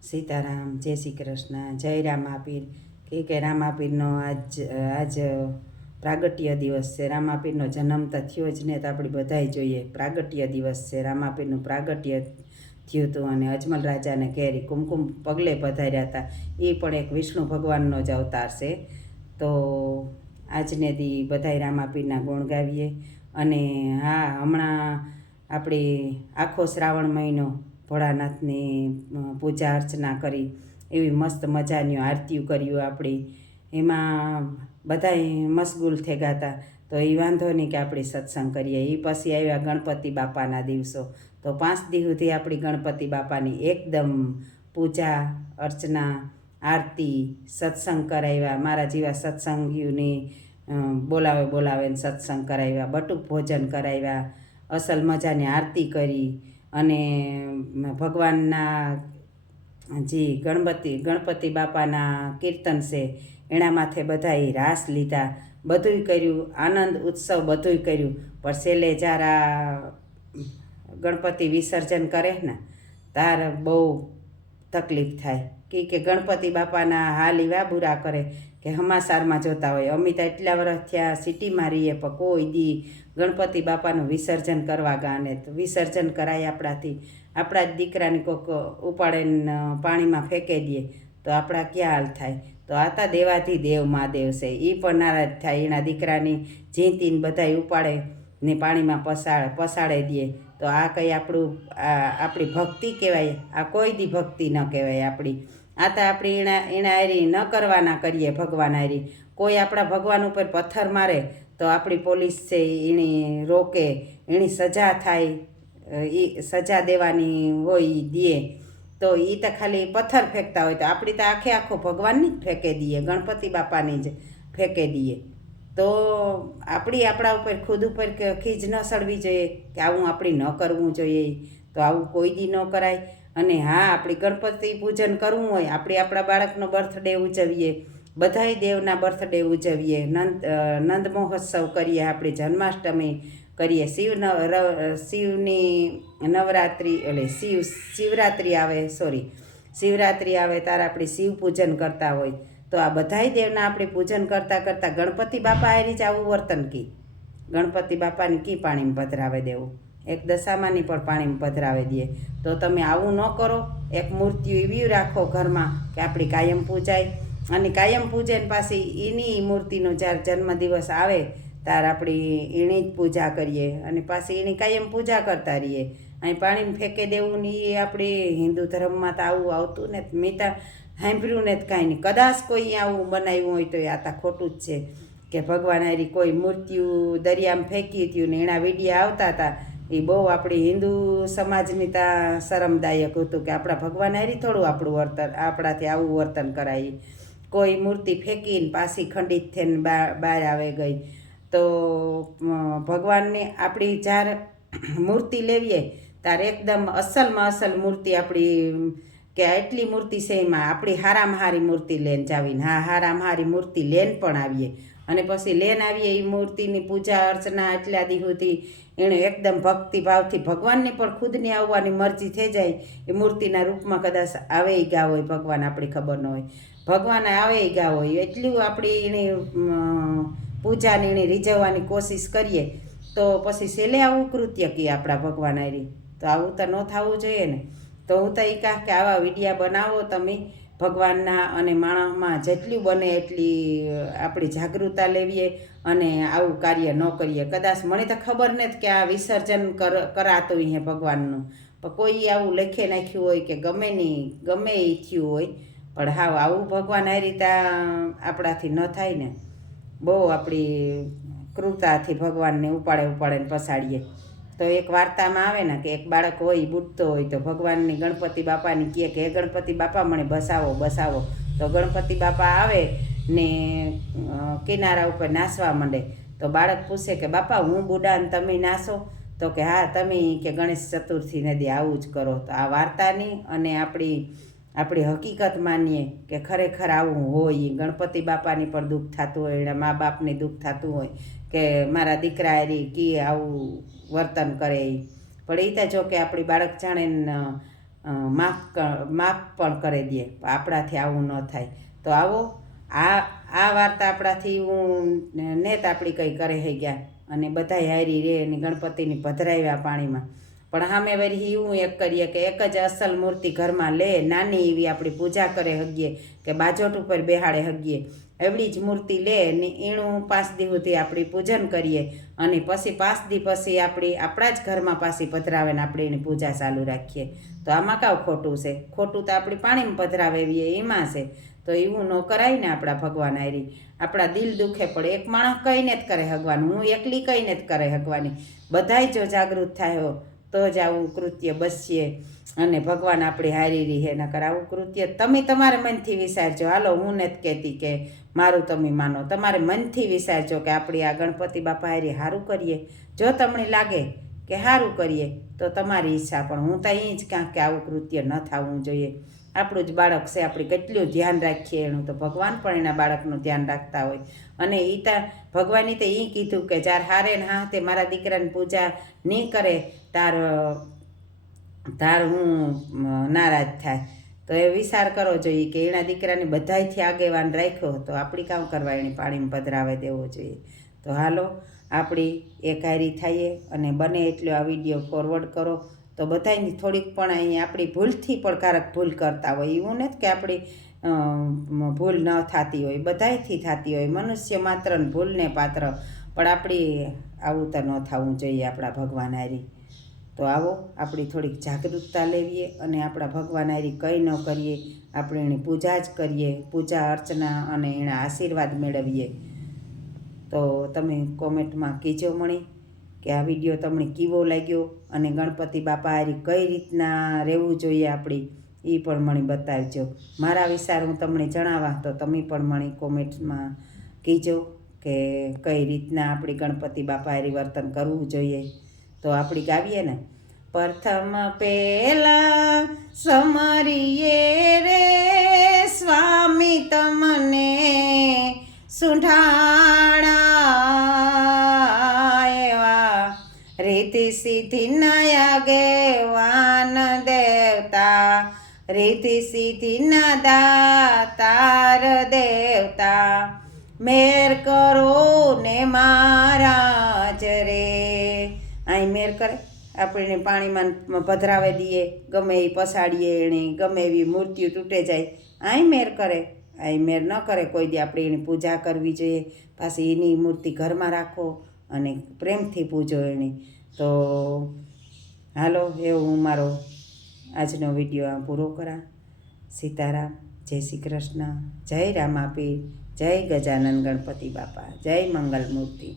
સીતારામ, જય શ્રી કૃષ્ણ, જય રામાપીર. કે રામાપીરનો આજ પ્રાગટ્ય દિવસ છે. રામાપીરનો જન્મ તો થયો જ ને, તો આપણે બધાય જોઈએ. પ્રાગટ્ય દિવસ છે, રામાપીરનું પ્રાગટ્ય થયું હતું અને અજમલ રાજાને ઘેરી કુમકુમ પગલે પધાર્યા હતા. એ પણ એક વિષ્ણુ ભગવાનનો જ અવતાર છે. તો આજને દી બધાય રામાપીરના ગુણ ગાવીએ. અને હા, હમણાં આપણે આખો શ્રાવણ મહિનો ભોળાનાથની પૂજા અર્ચના કરી, એવી મસ્ત મજાની આરતીઓ કર્યું. આપણી એમાં બધાય મશગુલ થઈ ગયા હતા. તો એ વાંધો નહીં કે આપણે સત્સંગ કરીએ. એ પછી આવ્યા ગણપતિ બાપાના દિવસો. તો 5 દિવસ સુધી આપણી ગણપતિ બાપાની એકદમ પૂજા અર્ચના આરતી સત્સંગ કરાવ્યા. મારા જેવા સત્સંગીઓની બોલાવે સત્સંગ કરાવ્યા, બટુક ભોજન કરાવ્યા, અસલ મજાની આરતી કરી. અને ભગવાનના જે ગણપતિ બાપાના કીર્તન છે એના માથે બધાએ રાસ લીધા, બધુંય કર્યું, આનંદ ઉત્સવ બધુંય કર્યું. પણ છેલ્લે જ્યારે ગણપતિ વિસર્જન કરે ને ત્યારે બહુ તકલીફ થાય. કે ગણપતિ બાપાના હાલ એવા બુરા કરે કે સમાચારમાં જોતા હોય. અમે તો એટલા વર્ષ થયા સિટીમાં રહીએ, પણ કોઈ દી ગણપતિ બાપાનું વિસર્જન કરવા ગાને તો વિસર્જન કરાય આપણા જ દીકરાને કોઈક ઉપાડીને પાણીમાં ફેંકી દઈએ તો આપણા ક્યાં હાલ થાય. તો આતા દેવાથી દેવ મહાદેવ છે, એ પણ નારાજ થાય. એના દીકરાની જીંતીને બધાય ઉપાડે ને પાણીમાં પસાડે દે. તો આ કંઈ આપણી ભક્તિ કહેવાય? આ કોઈ દી ભક્તિ ન કહેવાય આપણી. આ તો આપણે એના હારી ન કરવાના કરીએ. ભગવાન હારી કોઈ આપણા ભગવાન ઉપર પથ્થર મારે તો આપણી પોલીસ છે એની રોકે, એની સજા થાય, એ સજા દેવાની હોય એ દે. તો એ તો ખાલી પથ્થર ફેંકતા હોય, તો આપણે તો આખો ભગવાનની જ ફેંકી દઈએ, ગણપતિ બાપાની જ ફેંકી દઈએ. તો આપણા ઉપર ખુદ ઉપર ખીજ ન સડવી જોઈએ કે આવું આપણે ન કરવું જોઈએ. તો આવું કોઈ દી ન કરાય. અને હા, આપણે ગણપતિ પૂજન કરવું હોય, આપણે આપણા બાળકનો બર્થડે ઉજવીએ, બધાય દેવના બર્થડે ઉજવીએ, નંદ મહોત્સવ કરીએ, આપણે જન્માષ્ટમી કરીએ, શિવની નવરાત્રિ એટલે શિવરાત્રિ આવે, શિવરાત્રિ આવે ત્યારે આપણે શિવ પૂજન કરતા હોય. તો આ બધાય દેવના આપણે પૂજન કરતાં કરતાં ગણપતિ બાપા હારી જ આવું વર્તન ગણપતિ બાપાને પાણીમાં પધરાવે દેવું, એક દશામાની પણ પાણીમાં પધરાવે દે. તો તમે આવું ન કરો. એક મૂર્તિ એવી રાખો ઘરમાં કે આપણી કાયમ પૂજાય. અને કાયમ પૂજન પાછી એની મૂર્તિનો જ્યારે જન્મદિવસ આવે ત્યારે આપણે એની જ પૂજા કરીએ અને પાછી એની કાયમ પૂજા કરતા રહીએ. અહીં પાણીમાં ફેંકી દેવું ને એ આપણે હિન્દુ ધર્મમાં તો આવું આવતું ને, મેં તો સાંભળ્યું ને કાંઈ નહીં. કદાચ કોઈ આવું બનાવ્યું હોય તો આ તો ખોટું જ છે કે ભગવાન હારી કોઈ મૂર્તિઓ દરિયામાં ફેંકી હતી ને એના વિડીયા આવતા હતા. એ બહુ આપણી હિન્દુ સમાજની ત્યાં શરમદાયક હતું કે આપણા ભગવાન હારી થોડું આપણાથી આવું વર્તન કરાય. કોઈ મૂર્તિ ફેંકીને પાછી ખંડિત થઈને બહાર આવે ગઈ. તો ભગવાનને આપણી જ્યારે મૂર્તિ લેવીએ ત્યારે એકદમ અસલમાં અસલ મૂર્તિ આપણી, કે એટલી મૂર્તિ છે એમાં આપણી હારામાં હારી મૂર્તિ લઈને જાવીને, હા, હારામાં હારી મૂર્તિ લઈને પણ આવીએ. અને પછી લઈને આવીએ એ મૂર્તિની પૂજા અર્ચના એટલા દી સુધી એને એકદમ ભક્તિભાવથી ભગવાનને પણ ખુદને આવવાની મરજી થઈ જાય. એ મૂર્તિના રૂપમાં કદાચ આવે ગયા હોય ભગવાન, આપણી ખબર ન હોય, ભગવાન આવે ગયા હોય એટલું આપણે એની પૂજાને એને રીઝવવાની કોશિશ કરીએ. તો પછી છેલ્લે આવું કૃત્ય કહીએ આપણા ભગવાન હારી. તો આવું તો ન થવું જોઈએ ને. તો હું તો એ કહું કે આવા વિડીયા બનાવો તમે ભગવાનના, અને માણસમાં જેટલું બને એટલી આપણી જાગૃતતા લેવીએ અને આવું કાર્ય ન કરીએ. કદાચ મને તો ખબર નથી કે આ વિસર્જન કરાતું અહીંયા ભગવાનનું, પણ કોઈ આવું લખી નાખ્યું હોય કે ગમે એ થયું હોય. પણ હા, આવું ભગવાન આ રીતે આપણાથી ન થાય ને. બહુ આપણી ક્રૂરતાથી ભગવાનને ઉપાડે પસાડીએ. તો એક વાર્તામાં આવે ને કે એક બાળક હોય બુડતો હોય તો ભગવાનની ગણપતિ બાપાની કહે કે હે ગણપતિ બાપા મને બસાવો. તો ગણપતિ બાપા આવે ને કિનારા ઉપર નાસવા માંડે. તો બાળક પૂછે કે બાપા હું બુડા ને તમે નાસો? તો કે હા, તમે કે ગણેશ ચતુર્થીને દે આવું જ કરો. તો આ વાર્તાની અને આપણી હકીકત માનીએ કે ખરેખર આવું હોય. ગણપતિ બાપાની પણ દુઃખ થતું હોય, એના મા બાપને દુઃખ થતું હોય કે મારા દીકરા હારી આવું વર્તન કરે. પણ એ તો જો કે આપણી બાળક જાણે માફ પણ કરી દે. આપણાથી આવું ન થાય. તો આવો આ વાર્તા આપણાથી હું નેત આપણી કંઈ કરે હઈ ગયા અને બધાય હારી રે અને ગણપતિની પધરાવ્યા પાણીમાં. પણ સામે વળી એવું એક કરીએ કે એક જ અસલ મૂર્તિ ઘરમાં લે, નાની એવી આપણી પૂજા કરે હગીએ કે બાજોટ ઉપર બેહાડે હગીએ એવડી જ મૂર્તિ લે ને એનું 5 દી સુધી આપણી પૂજન કરીએ અને પછી 5 દી પછી આપણા જ ઘરમાં પાછી પધરાવે ને આપણે એની પૂજા ચાલુ રાખીએ. તો આમાં કાવ ખોટું છે? ખોટું તો આપણી પાણીમાં પધરાવેવીએ એમાં છે. તો એવું ન કરાય ને આપણા ભગવાન હારી. આપણા દિલ દુખે પડે. એક માણસ કહીને જ કરે હગવાનું, હું એકલી કહીને જ કરે હગવાની. બધાય જો જાગૃત થાય તો જ આવું કૃત્ય બચીએ અને ભગવાન આપણી હારી રહે. નકર આવું કૃત્ય તમે તમારા મનથી વિચારજો. હાલો, હું નથી કહેતી કે મારું તમે માનો, તમારે મનથી વિચારજો કે આપણી આ ગણપતિ બાપા હારી સારું કરીએ. જો તમને લાગે કે સારું કરીએ તો તમારી ઈચ્છા, પણ હું તો અહીં જ ક્યાંક કે આવું કૃત્ય ન થવું જોઈએ. આપણું જ બાળક છે, આપણે કેટલું ધ્યાન રાખીએ એનું, તો ભગવાન પણ એના બાળકનું ધ્યાન રાખતા હોય. અને એ તો ભગવાને તો એ કીધું કે જ્યારે હારે ને હાથે મારા દીકરાની પૂજા નહીં કરે તાર હું નારાજ થાય. તો એ વિચાર કરવો જોઈએ કે એના દીકરાને બધાયથી આગેવાન રાખ્યો તો આપણી કામ કરવા એને પાણીમાં પધરાવે દેવો જોઈએ. તો હાલો, આપણી એક હારી થઈએ અને બને એટલો આ વિડીયો ફોરવર્ડ કરો તો બધાની થોડીક પણ અહીં આપણી ભૂલથી પણ કારક ભૂલ કરતા હોય. એવું નથી કે આપણી ભૂલ ન થતી હોય, બધાયથી થતી હોય. મનુષ્ય માત્ર ભૂલને પાત્ર, પણ આપણી આવું તો ન થવું જોઈએ આપણા ભગવાન હારી. તો આવો, આપણી થોડીક જાગૃતતા લેવીએ અને આપણા ભગવાન હારી કંઈ ન કરીએ, આપણે એની પૂજા જ કરીએ, પૂજા અર્ચના અને એના આશીર્વાદ મેળવીએ. તો તમે કોમેન્ટમાં કહેજો મળી કે આ વિડીયો તમને કેવો લાગ્યો અને ગણપતિ બાપા હારી કઈ રીતના રહેવું જોઈએ આપણી, એ પણ મને બતાવજો. મારા વિચાર હું તમને જણાવવા તો તમે પણ મને કોમેન્ટમાં કહેજો કે કઈ રીતના આપણી ગણપતિ બાપા હારી વર્તન કરવું જોઈએ. તો આપણી ગાવીએ ને, પ્રથમ પેલા સમરીએ રે સ્વામી તમને સુંઢાણા એવા, રીતિ સિદ્ધિ નયા ગેવાન દેવતા, રીતિ સિદ્ધિ ના દાતાર દેવતા, મેર કરો ને મહારાજ રે. અહીં મેર કરે, આપણે પાણીમાં પધરાવે દઈએ, ગમે એ પસાડીએ એને, ગમે એવી મૂર્તિઓ તૂટે જાય, અહીં મેર કરે. અહીં મેર ન કરે કોઈ દી. આપણે એની પૂજા કરવી જોઈએ. પાછી એની મૂર્તિ ઘરમાં રાખો અને પ્રેમથી પૂજો એની. તો હાલો, એવો હું મારો આજનો વિડીયો પૂરો કરા. સીતારામ, જય શ્રી કૃષ્ણ, જય રામાપીર, જય ગજાનન ગણપતિ બાપા, જય મંગલ મૂર્તિ.